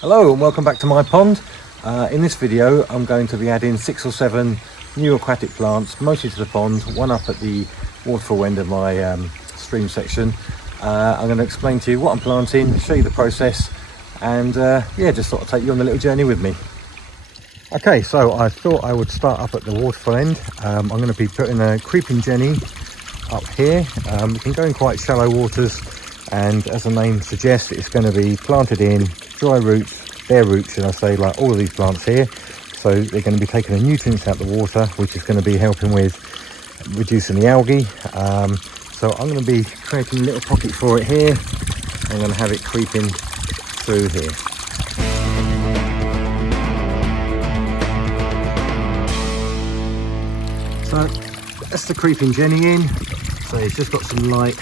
Hello and welcome back to my pond. In this video I'm going to be adding 6 or 7 new aquatic plants, mostly to the pond, one up at the waterfall end of my stream section. I'm going to explain to you what I'm planting, show you the process, and yeah, just sort of take you on a little journey with me. Okay, so I thought I would start up at the waterfall end. I'm going to be putting a creeping jenny up here. It can go in quite shallow waters, and as the name suggests, it's going to be planted in dry roots, bare roots should I say, like all of these plants here. So they're going to be taking the nutrients out of the water, which is going to be helping with reducing the algae. So I'm going to be creating a little pocket for it here. I'm going to have it creeping through here. So that's the creeping jenny in. So it's just got some light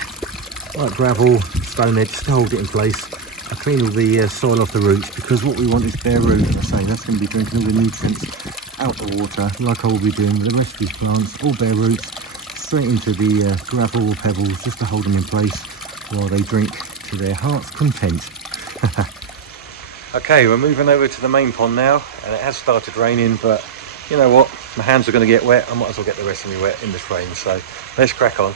gravel, stone edge to hold it in place. I clean all the soil off the roots, because what we want is bare root. As I say, that's going to be drinking all the nutrients out the water, like I will be doing with the rest of these plants. All bare roots straight into the gravel or pebbles, just to hold them in place while they drink to their heart's content. Okay, we're moving over to the main pond now, and it has started raining, but you know what, my hands are going to get wet. I might as well get the rest of me wet in this rain, so let's crack on.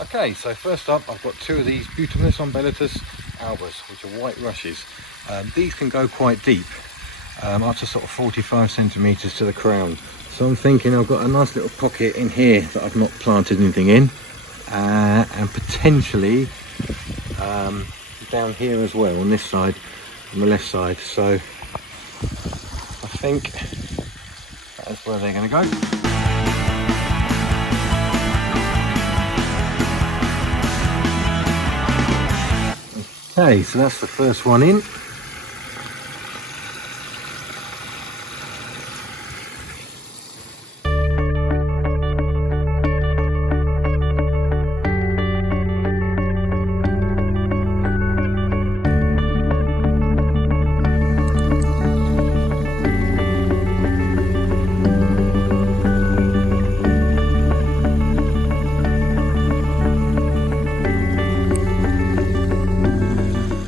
Okay, so first up I've got 2 of these Butamus umbellatus albas, which are white rushes. These can go quite deep, up to sort of 45 centimetres to the crown. So I'm thinking I've got a nice little pocket in here that I've not planted anything in, and potentially down here as well, on this side, on the left side. So I think that's where they're going to go. Okay, so that's the first one in.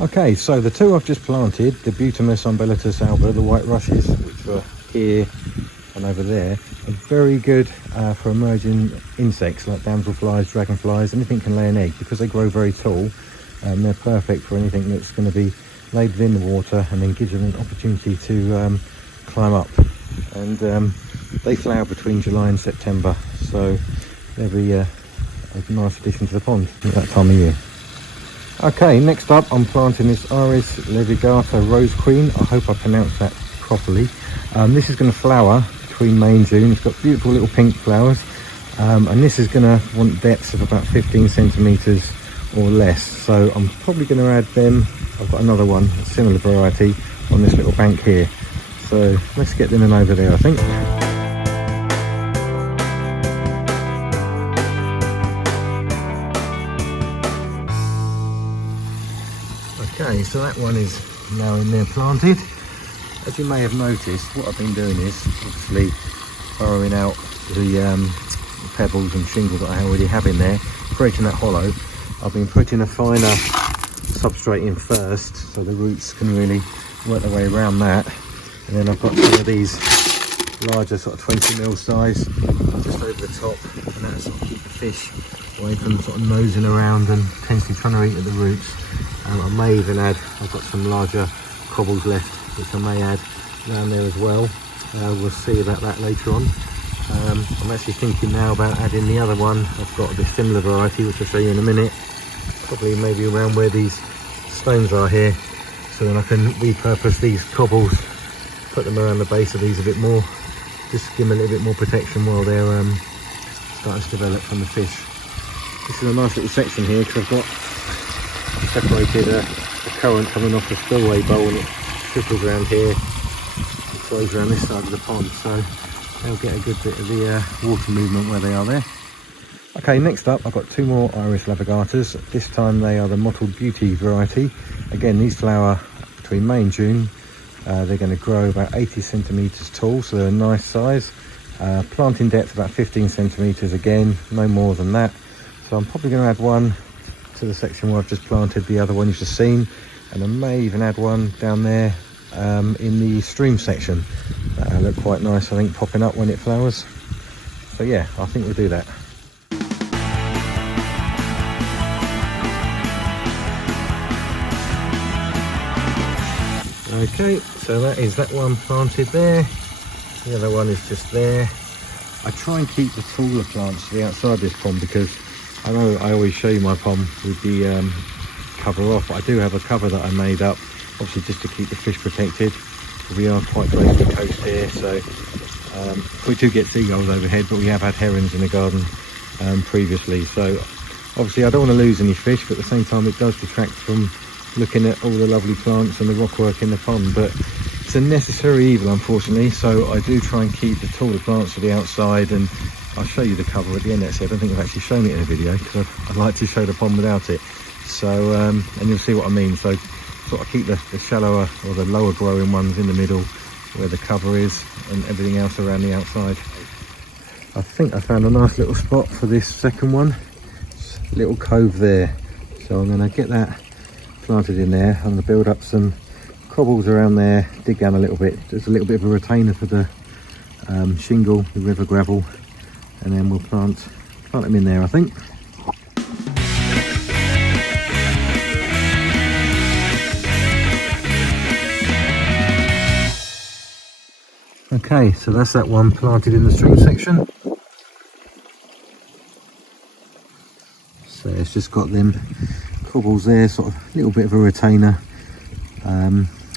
Okay, so the 2 I've just planted, the Butamus umbellatus alba, the white rushes, which are here and over there, are very good for emerging insects like damselflies, dragonflies. Anything can lay an egg, because they grow very tall. They're perfect for anything that's going to be laid within the water, and then gives them an opportunity to climb up. And they flower between July and September, so they'll be a nice addition to the pond at that time of year. Okay, next up I'm planting this Iris levigata rose queen. I hope I pronounced that properly. This is going to flower between May and June. It's got beautiful little pink flowers, and this is going to want depths of about 15 centimetres or less. So I'm probably going to add them. I've got another one, a similar variety, on this little bank here. So let's get them in over there, I think. Okay, so that one is now in there planted. As you may have noticed, what I've been doing is obviously burrowing out the pebbles and shingle that I already have in there, creating that hollow. I've been putting a finer substrate in first, so the roots can really work their way around that. And then I've got some of these larger sort of 20mm size just over the top, and that sort of keep the fish away from sort of nosing around and potentially trying to eat at the roots. I may even add, I've got some larger cobbles left, which I may add down there as well. We'll see about that later on. I'm actually thinking now about adding the other one. I've got a bit similar variety, which I'll show you in a minute. Probably maybe around where these stones are here. So then I can repurpose these cobbles, put them around the base of these a bit more, just give them a little bit more protection while they're starting to develop from the fish. This is a nice little section here, because I've got separated a current coming off the spillway bowl, and it trickles around here and flows around this side of the pond, so they'll get a good bit of the water movement where they are there. Okay, next up I've got 2 more Iris levigatas. This time they are the mottled beauty variety. Again, these flower between May and June. They're going to grow about 80 centimetres tall, so they're a nice size. Planting depth about 15 centimetres again, no more than that. So I'm probably going to add one to the section where I've just planted the other one you've just seen, and I may even add one down there in the stream section. That'll look quite nice, I think, popping up when it flowers. So yeah, I think we'll do that. Okay, so that is that one planted there. The other one is just there. I try and keep the taller plants to the outside of this pond because I know I always show you my pond with the cover off. I do have a cover that I made up, obviously just to keep the fish protected. We are quite close to the coast here, so we do get seagulls overhead, but we have had herons in the garden previously. So obviously I don't want to lose any fish, but at the same time it does detract from looking at all the lovely plants and the rockwork in the pond. But it's a necessary evil, unfortunately, so I do try and keep the taller plants to the outside, and I'll show you the cover at the end. Actually, I don't think I've actually shown it in a video because I'd like to show the pond without it. So and you'll see what I mean. So sort of keep the shallower or the lower growing ones in the middle where the cover is, and everything else around the outside. I think I found a nice little spot for this second one. Little cove there, so I'm going to get that planted in there. I'm going to build up some cobbles around there, dig down a little bit. There's a little bit of a retainer for the shingle, the river gravel, and then we'll plant them in there, I think. Okay, so that's that one planted in the stream section. So it's just got them cobbles there, sort of a little bit of a retainer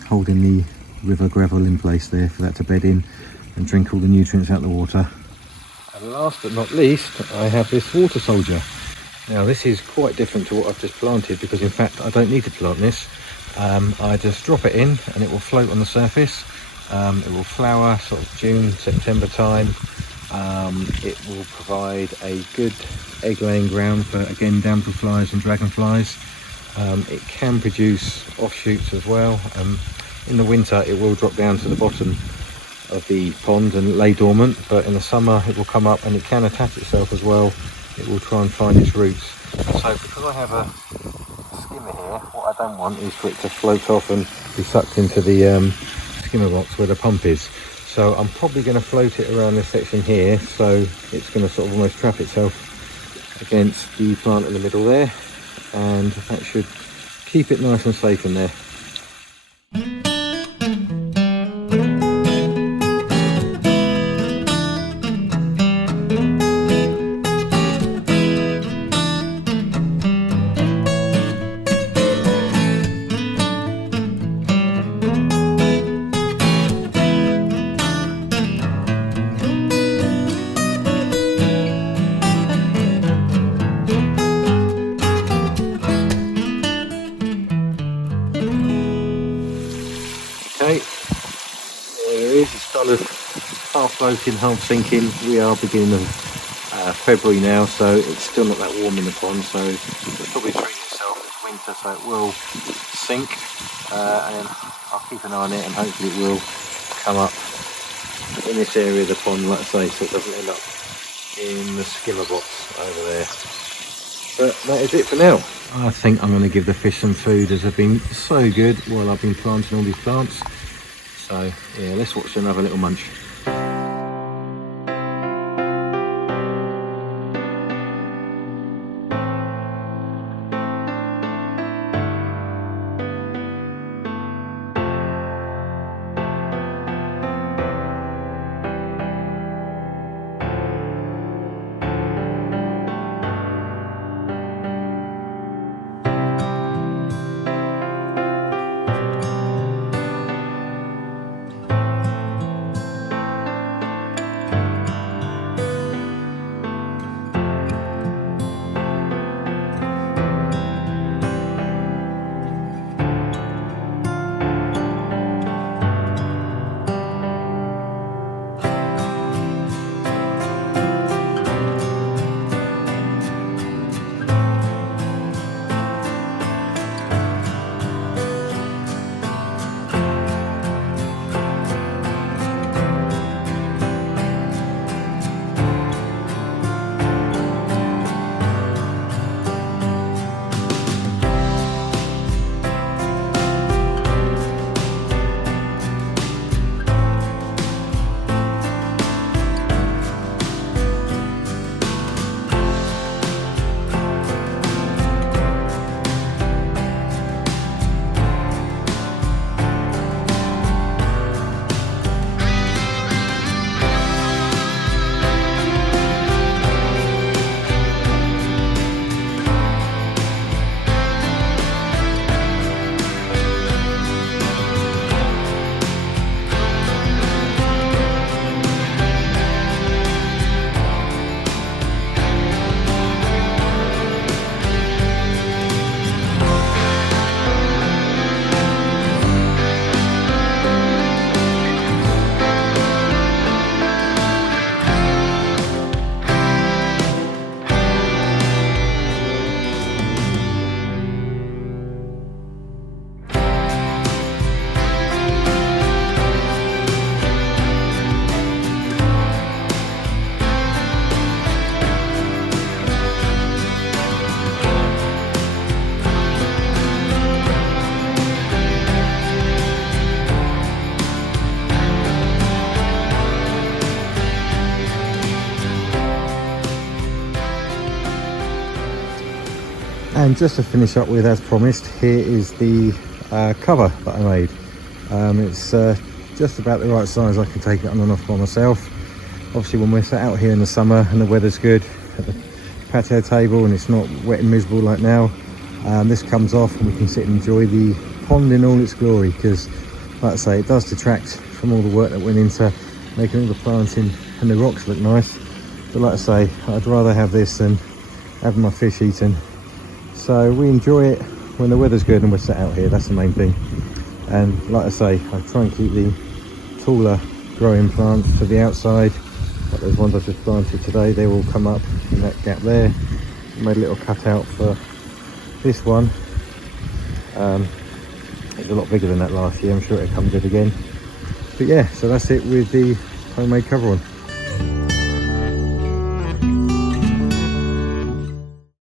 holding the river gravel in place there for that to bed in and drink all the nutrients out of the water. And last but not least, I have this water soldier. Now this is quite different to what I've just planted, because in fact I don't need to plant this. I just drop it in and it will float on the surface. It will flower sort of June, September time. It will provide a good egg laying ground for, again, damselflies and dragonflies. It can produce offshoots as well. In the winter it will drop down to the bottom of the pond and lay dormant, but in the summer it will come up and it can attach itself as well. It will try and find its roots. So because I have a skimmer here, what I don't want is for it to float off and be sucked into the skimmer box where the pump is. So I'm probably going to float it around this section here, so it's going to sort of almost trap itself against the plant in the middle there, and that should keep it nice and safe in there. Okay, there it is. It's kind of half floating, half sinking. We are beginning of February now, so it's still not that warm in the pond, so it's probably treating itself. It's winter, so it will sink, and I'll keep an eye on it, and hopefully it will come up in this area of the pond, like I say, so it doesn't end up in the skimmer box over there. But that is it for now. I think I'm going to give the fish some food, as they've been so good while I've been planting all these plants. So yeah, let's watch another little munch. And just to finish up with, as promised, here is the cover that I made. It's just about the right size. I can take it on and off by myself. Obviously when we're sat out here in the summer and the weather's good at the patio table and it's not wet and miserable like now, this comes off and we can sit and enjoy the pond in all its glory, because like I say, it does detract from all the work that went into making all the plants and the rocks look nice. But like I say, I'd rather have this than having my fish eaten. So we enjoy it when the weather's good and we're sat out here. That's the main thing. And like I say, I try and keep the taller growing plants to the outside. Like those ones I just planted today, they will come up in that gap there. I made a little cutout for this one. It's a lot bigger than that last year. I'm sure it'll come good again. But yeah, so that's it with the homemade cover on.